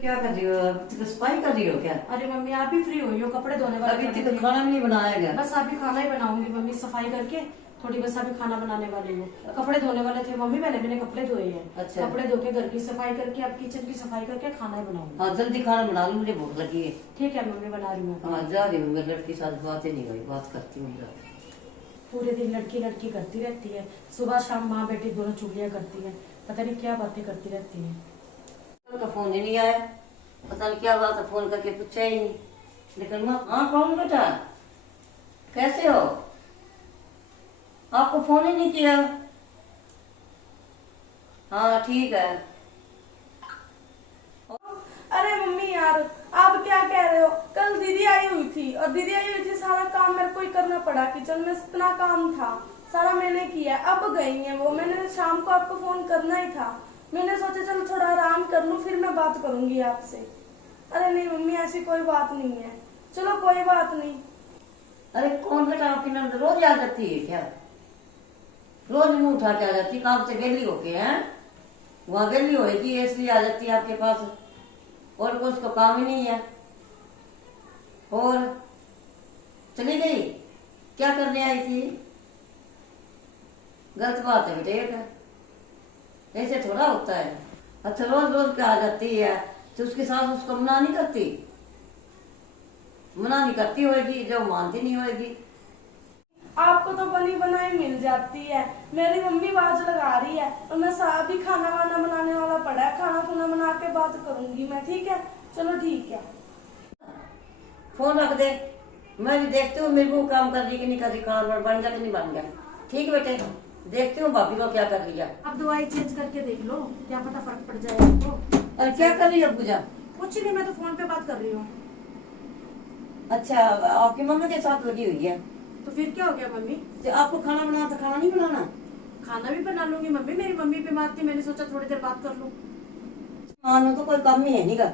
क्या कर रही हो? अभी तो सफाई कर रही हो क्या? अरे मम्मी आप भी फ्री हुई हो? कपड़े धोने वाले अभी तो खाना भी नहीं बनाया गया। बस अभी खाना ही बनाऊंगी मम्मी, सफाई करके थोड़ी, बस अभी खाना बनाने वाली हूँ। कपड़े धोने वाले थे मम्मी, मैंने कपड़े धोए हैं। अच्छा। कपड़े धो के घर की सफाई करके अब किचन की सफाई करके खाना ही बनाऊंगी। हाँ जल्दी खाना बना लो, मुझे भूख लगी है। ठीक है मम्मी, बना रही हूँ। हाँ जा रही हूँ, मेरी लड़की के साथ बात ही नहीं हुई, बात करती हूँ। पूरे दिन लड़की लड़की करती रहती है, सुबह शाम माँ बेटी दोनों चुगलियाँ करती है, पता नहीं क्या बातें करती रहती है। उनका फोन ही नहीं आया, पता नहीं क्या बात है, फोन करके पूछा ही नहीं। लेकिन माँ हाँ कौन बेटा, कैसे हो? आपको फोन ही नहीं किया। हाँ ठीक है। अरे मम्मी यार, आप क्या कह रहे हो? कल दीदी आई हुई थी और दीदी आई हुई थी, सारा काम मेरे को ही करना पड़ा। किचन में इतना काम था, सारा मैंने किया। अब गई है वो, मैंने शाम को आपको फोन करना ही था। मैंने सोचा चलो थोड़ा आराम कर लूं, फिर मैं बात करूंगी आपसे। अरे नहीं मम्मी, ऐसी कोई बात नहीं है। चलो कोई बात नहीं। अरे कौन बेटा, आपकी नंद रोज आ जाती है क्या? रोज मुंह उठा के आ जाती, काम से वेली होके हैं? वहां वेली होगी इसलिए आ जाती है आपके पास, और कुछ तो काम ही नहीं है। और चली गई? क्या करने आई थी? गलत बात है बेटे, ऐसे थोड़ा होता है। अच्छा रोज रोज क्या आ जाती है तो उसके साथ उसको मना नहीं करती? मना नहीं करती होगी, जो मानती नहीं होगी। आपको तो बनी बनाई मिल जाती है। मेरी मम्मी आवाज लगा रही है और मैं भी खाना वाना बनाने वाला पड़ा है। खाना खुना बना के बात करूंगी मैं, ठीक है? चलो ठीक है। फोन रख दे, मैं भी देखती हूँ मेरे को काम कर रही कि नहीं कर रही, खाना बन गया कि नहीं बन गया। ठीक बेटे, देखती हूँ भाभी को क्या कर लिया। अब दवाई चेंज करके देख लो, क्या पता फर्क पड़ जाए आपको। अरे क्या कर रही हो पूजा? कुछ नहीं, मैं तो फोन पे बात कर रही हूँ। अच्छा आपकी मम्मी के साथ लगी हुई है, तो फिर क्या हो गया मम्मी? तो आपको खाना बनाना तो खाना नहीं बनाना? खाना भी बना लूंगी मम्मी, मेरी मम्मी बीमार थी, मैंने सोचा थोड़ी देर बात कर लूं। माँ ने तो कोई काम ही है नहीं का,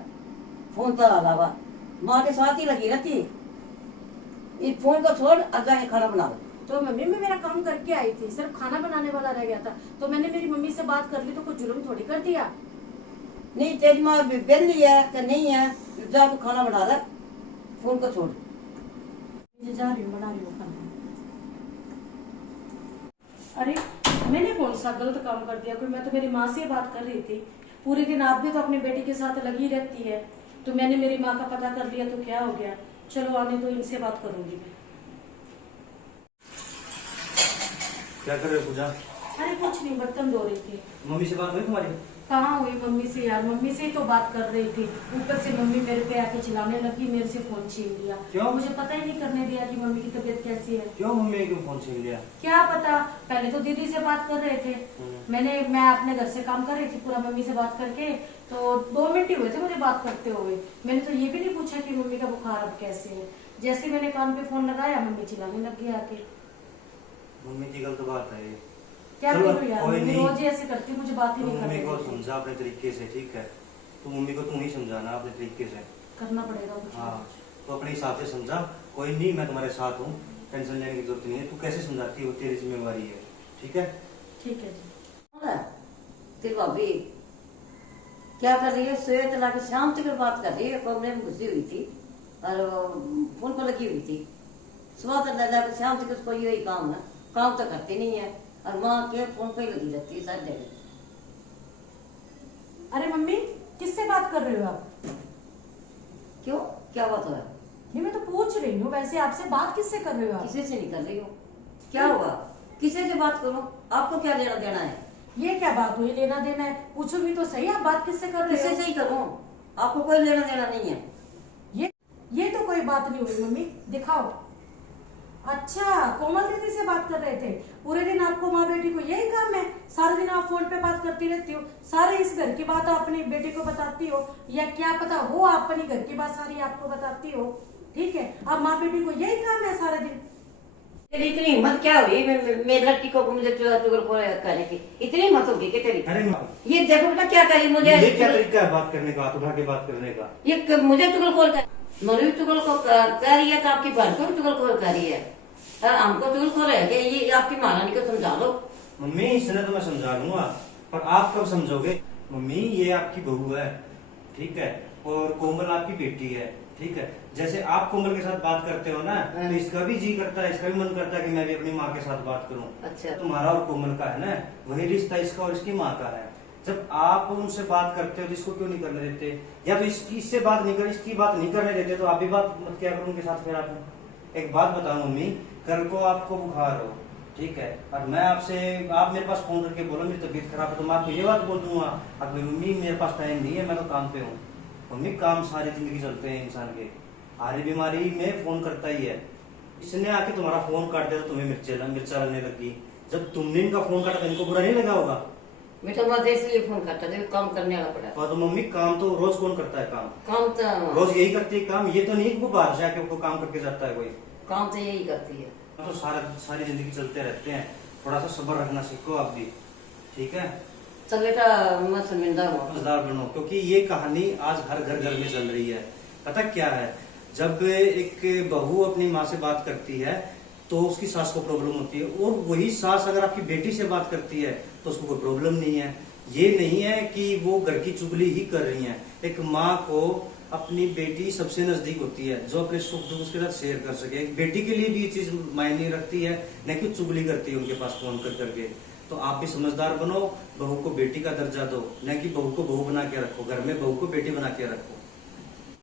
फोन पर अलावा माँ के साथ ही लगी रहती है। इस फोन को छोड़ अब जाके खाना बना लो। तो मम्मी मैं मेरा काम करके आई थी, सिर्फ खाना बनाने वाला रह गया था, तो मैंने मेरी मम्मी से बात कर ली, तो कुछ जुल्म थोड़ी कर दिया। नहीं तेरी माँ बेली है कि नहीं है, जा तू खाना बना ले, फोन को छोड़। जा रही हूँ, बना रही हूँ खाना। अरे मैंने कौन सा गलत काम कर दिया? कोई, मैं तो मेरी माँ से बात कर रही थी। पूरे दिन आप भी तो अपनी बेटी के साथ लगी रहती है, तो मैंने मेरी माँ का पता कर लिया तो क्या हो गया? चलो आने तो, इनसे बात करूंगी मैं। क्या कर रहे हो पूजा? अरे कुछ नहीं, बर्तन धो रही थी। मम्मी से बात हुई तुम्हारी? कहाँ हुई मम्मी से यार, मम्मी से ही तो बात कर रही थी। ऊपर से मम्मी मेरे पे आके चिल्लाने लगी, मेरे से फोन छीन लिया। क्यों? मुझे पता ही नहीं करने दिया कि मम्मी की तबीयत कैसी है। क्यों मम्मी ने क्यों फोन छीन लिया? क्या पता, पहले तो दीदी से बात कर रहे थे, मैं अपने घर से काम कर रही थी पूरा, मम्मी से बात करके तो 2 मिनट ही हुए थे मुझे बात करते हुए। मैंने तो ये भी नहीं पूछा कि मम्मी का बुखार अब कैसे है। जैसे मैंने कान पे फोन लगाया, मम्मी चिल्लाने लग गई आके। मम्मी की गलत बात है ये। क्या चलो, करूँ यार, कोई मम्मी नहीं। रोज ही ऐसे करती है, मुझे बात ही तो नहीं मम्मी करने को देती। समझा अपने तरीके से, ठीक है? तो मम्मी को तू ही समझाना अपने तरीके से। करना पड़ेगा कुछ ना हाँ कुछ। तो अपने हिसाब से समझा। कोई नहीं, मैं तुम्हारे साथ हूँ, टेंशन लेने की जरूरत नहीं है। तू कैसे समझाती हो, तेरी जिम्मेवारी है, ठीक है? ठीक है जी। तेरी भाभी क्या कर रही है? सुबह ला के शाम तक बात कर रही है, कमरे में घुसी हुई थी और फोन पर लगी हुई थी। सुबह तक ला के शाम तक उसको यही काम है, काम तो करती नहीं है, और माँ के फोन पे ही लगी रहती है सारी जगह। अरे मम्मी किससे बात कर रहे हो आप? क्यों, क्या बात हुआ? नहीं मैं तो पूछ रही हूँ, वैसे आपसे बात किससे कर रहे हो आप? किसी से नहीं कर रही हो, क्या हुआ? किसी से बात करो, आपको क्या लेना देना है? ये क्या बात हुई, लेना देना है? पूछो भी तो सही, आप बात किससे कर रहे किसी हो? से ही करो, आपको कोई लेना देना नहीं है। ये तो कोई बात नहीं हुई मम्मी, दिखाओ। अच्छा, कोमल दीदी से बात कर रहे थे। पूरे दिन आपको माँ बेटी को यही काम है, सारा दिन आप फोन पे बात करती रहती हो, सारे इस घर की बात अपनी बेटी को बताती हो, या क्या पता वो अपनी घर की बात सारी आपको बताती हो। ठीक है, अब माँ बेटी को यही काम है सारे दिन। तेरी इतनी हिम्मत क्या हुई मेरी लड़की को मुझे चुगल करने की? इतनी हिम्मत होगी कि तेरी? अरे ये देखो बेटा क्या करी मुझे। ये क्या तरीका है बात करने का, हाथ उठा के बात करने का? ये मुझे चुगलखोर कर, मेरी चुगल को कह रही है तो आपकी बहन को भी चुगलखोर कर रही है, हमको चुगलखोर है कि ये आपकी महारानी को समझा लो। मम्मी इसने तो मैं समझा लूंगा, पर आप कब समझोगे? मम्मी ये आपकी बहू है, ठीक है? और कोमल आपकी बेटी है, ठीक है। जैसे आप कोमल के साथ बात करते हो ना, हाँ। तो इसका भी जी करता है, इसका भी मन करता है कि मैं भी अपनी माँ के साथ बात करूं। अच्छा। तुम्हारा और कोमल का है ना, वही रिश्ता इसका और इसकी माँ का है। जब आप उनसे बात करते हो तो इसको क्यों नहीं करने देते, या तो इससे बात नहीं कर, इसकी बात नहीं करने देते, तो आप भी बात मत क्या करो उनके साथ। फिर आप एक बात बताओ मम्मी, कल को आपको बुखार हो, ठीक है, और मैं आपसे, आप मेरे पास फोन करके बोलो मेरी तबीयत खराब है, तो मैं आपको ये बात बोल दूंगा अब मम्मी मेरे पास टाइम नहीं है, मैं तो काम पे हूँ। मम्मी काम सारी जिंदगी चलते हैं इंसान के, हरी बीमारी में फोन करता ही है। इसने आके तुम्हारा फोन काट दिया तो तुम्हें मिर्चा लगने लगी। जब तुमने इनका फोन काटा तो इनको बुरा नहीं लगा होगा? बेटा मैं इसलिए फोन करता था, काम करने वाला पड़ा। तो मम्मी काम तो रोज कौन करता है? काम तो रोज यही करती है काम, ये तो नहीं वो बाहर से आके काम करके जाता है कोई। काम तो यही करती है। तो सारी जिंदगी चलते रहते हैं, थोड़ा सा सब्र रखना सीखो आप भी, ठीक है। चल बेटा मैं शर्मिंदा हूँ। समझदार बनो, क्योंकि ये कहानी आज हर घर में चल रही है। पता क्या है, जब एक बहू अपनी माँ से बात करती है तो उसकी सास को प्रॉब्लम होती है, और वही सास अगर आपकी बेटी से बात करती है तो उसको कोई प्रॉब्लम नहीं है। ये नहीं है कि वो घर की चुगली ही कर रही है। एक माँ को अपनी बेटी सबसे नजदीक होती है, जो अपने सुख दुख उसके साथ शेयर कर सके। एक बेटी के लिए भी ये चीज मायने रखती है, न कि चुगली करती है उनके पास फोन कर करके। तो आप भी समझदार बनो, बहू को बेटी का दर्जा दो, न कि बहू को बहू बना के रखो, घर में बहू को बेटी बना के रखो।